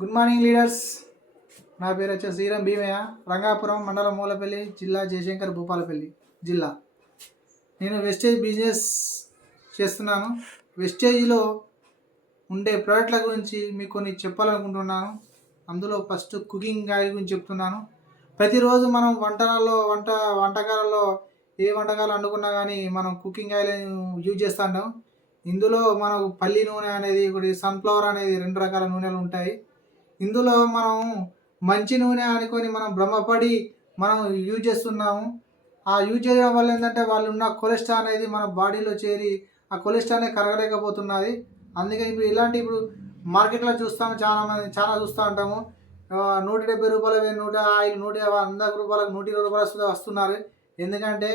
Good morning leaders. నా పేరు వచ్చేసి శ్రీరామ్ భీమయ్య, రంగాపురం మండలం, మూలపల్లి జిల్లా, జయశంకర్ భూపాలపల్లి జిల్లా. నేను వెస్టేజ్ బిజినెస్ చేస్తున్నాను. వెస్టేజ్లో ఉండే ప్రోడక్ట్ల గురించి మీకు కొన్ని చెప్పాలనుకుంటున్నాను. అందులో ఫస్ట్ కుకింగ్ ఆయిల్ గురించి చెప్తున్నాను. ప్రతిరోజు మనం వంటకాలలో ఏ వంటకాలు వండుకున్నా కానీ మనం కుకింగ్ ఆయిల్ యూజ్ చేస్తూ ఉంటాం. ఇందులో మనకు పల్లి నూనె అనేది ఒకటి, సన్ఫ్లవర్ అనేది 2 రకాల నూనెలు ఉంటాయి. ఇందులో మనం మంచి నూనె అనుకొని మనం భ్రమపడి మనం యూజ్ చేస్తున్నాము. ఆ యూజ్ చేయడం వల్ల ఏంటంటే వాళ్ళు ఉన్న కొలెస్ట్రాల్ అనేది మన బాడీలో చేరి ఆ కొలెస్ట్రాల్ అనేది కరగలేకపోతున్నది. అందుకని ఇప్పుడు మార్కెట్లో చూస్తాము, చాలా చూస్తూ ఉంటాము. 170 రూపాయలు ఆయిల్ 100 రూపాయలకు 120 రూపాయలు వస్తున్నారు. ఎందుకంటే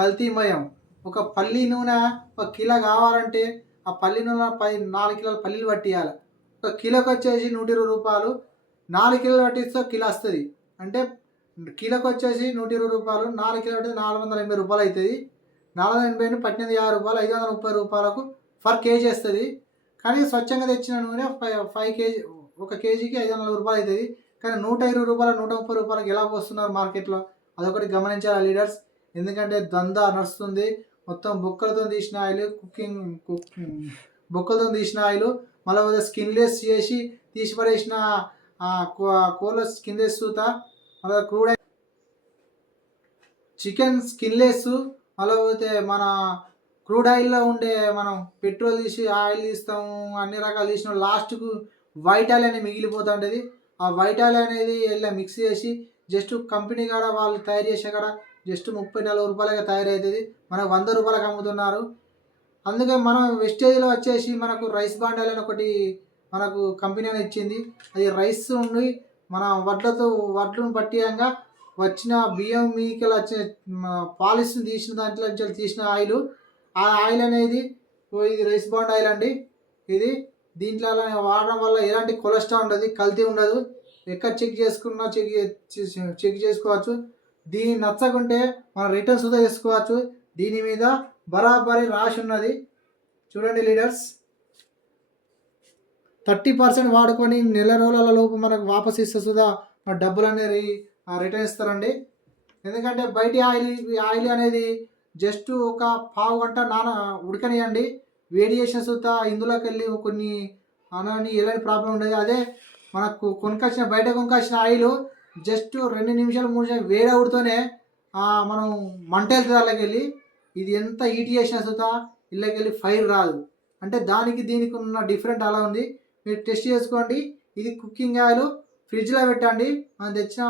కల్తీమయం. ఒక పల్లి నూనె 1 కిలో కావాలంటే ఆ పల్లి నూనె 4 కిలోల పల్లీలు పట్టియాలి. 1 కిలోకి వచ్చేసి 120 రూపాయలు. 4 కిలోలు పట్టిస్తే 1 కిలో వస్తుంది. అంటే కిలోకి వచ్చేసి 120 రూపాయలు, 4 కిలో పట్టితే 480 రూపాయలు అవుతుంది. 480 పట్టినది 50 రూపాయలు, 530 రూపాయలకు పర్ కేజీ వస్తుంది. కానీ స్వచ్ఛంగా తెచ్చిన నూనె 5 కేజీ, 1 కేజీకి 540 రూపాయలు అవుతుంది. కానీ 120 రూపాయలు, 130 రూపాయలకు ఎలా వస్తున్నారు మార్కెట్లో, అదొకటి గమనించాలి లీడర్స్. ఎందుకంటే దందా నడుస్తుంది. మొత్తం బొక్కలతో తీసిన ఆయిల్, బొక్కలతో తీసిన ఆయిల్, మళ్ళీ స్కిన్లెస్ చేసి తీసి పడేసిన కోళ్ళ స్కిన్లెస్ సూత, మళ్ళీ క్రూడ్ చికెన్ స్కిన్లెస్, మళ్ళీ పోతే మన క్రూడ్ ఆయిల్లో ఉండే మనం పెట్రోల్ తీసి ఆయిల్ తీస్తాము, అన్ని రకాలు తీసిన లాస్ట్కు వైట్ ఆయిల్ అనేది మిగిలిపోతుంటుంది. ఆ వైట్ ఆయిల్ అనేది ఇలా మిక్స్ చేసి జస్ట్ కంపెనీ కాడ వాళ్ళు తయారు చేసే కాడ జస్ట్ 30-40 రూపాయలుగా తయారవుతుంది. మనకు 100 రూపాయలకు అమ్ముతున్నారు. అందుకే మనం వెస్టేజ్లో వచ్చేసి మనకు రైస్ బాండ్ అని ఒకటి మనకు కంపెనీ అని ఇచ్చింది. అది రైస్ ఉండి మన వడ్లను పట్టియంగా వచ్చిన బియ్యం మీకెళ్ళి వచ్చిన పాలిష్ని తీసిన దాంట్లో నుంచి తీసిన ఆయిల్, ఆ ఆయిల్ అనేది ఇది రైస్ బాండ్ ఆయిల్ అండి. ఇది దీంట్లో వాడడం వల్ల ఎలాంటి కొలెస్ట్రాల్ ఉండదు, కల్తీ ఉండదు. ఎక్కడ చెక్ చేసుకోవచ్చు. దీన్ని నచ్చకుంటే మనం రిటర్న్ సుధా చేసుకోవచ్చు. దీని మీద బరాబరి రాసి ఉన్నది చూడండి లీడర్స్. 30% వాడుకొని నెల రోజుల లోపు మనకు వాపస్ ఇస్తే సుధా డబ్బులు అనేది రిటర్న్ ఇస్తారండి. ఎందుకంటే బయటి ఆయిల్ అనేది జస్ట్ ఒక పావు గంట ఉడకనియండి, వేడి చేసిన సుధా ఇందులోకి వెళ్ళి కొన్ని అనని ఎలాంటి ప్రాబ్లం ఉండదు. అదే మనకు బయట కొనుకొచ్చిన ఆయిల్ జస్ట్ 2 నిమిషాలు 3 నిమిషాలు వేడి అవుడుతోనే మనం మంట వెళ్తుంది అల్లకి వెళ్ళి. ఇది ఎంత హీట్ చేసినా సుతా ఇళ్ళకి వెళ్ళి ఫైర్ రాదు. అంటే దీనికి ఉన్న డిఫరెంట్ అలా ఉంది. మీరు టెస్ట్ చేసుకోండి. ఇది కుకింగ్ ఆయిల్ ఫ్రిడ్జ్లో పెట్టండి. మనం తెచ్చిన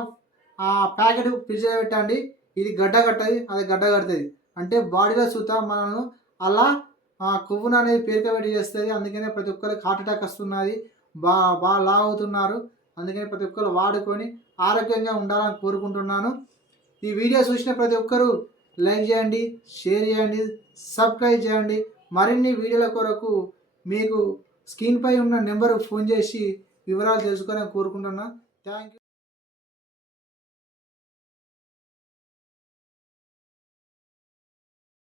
ప్యాకెట్ ఫ్రిడ్జ్లో పెట్టండి. ఇది గడ్డ కట్టది, అది గడ్డ కడుతుంది. అంటే బాడీలో సుతా మనను అలా కొవ్వును అనేది పేరుకబెట్టి చేస్తుంది. అందుకనే ప్రతి ఒక్కరికి హార్ట్ అటాక్ వస్తున్నది, బాగా లావ్ అవుతున్నారు. అందుకని ప్రతి ఒక్కరు వాడుకొని ఆరోగ్యంగా ఉండాలని కోరుకుంటున్నాను. ఈ వీడియో చూసిన ప్రతి ఒక్కరూ లైక్ చేయండి, షేర్ చేయండి, సబ్స్క్రైబ్ చేయండి. మరిన్ని వీడియోల కొరకు మీకు స్క్రీన్పై ఉన్న నెంబరు ఫోన్ చేసి వివరాలు తెలుసుకొని కోరుకుంటున్నాను. Thank you.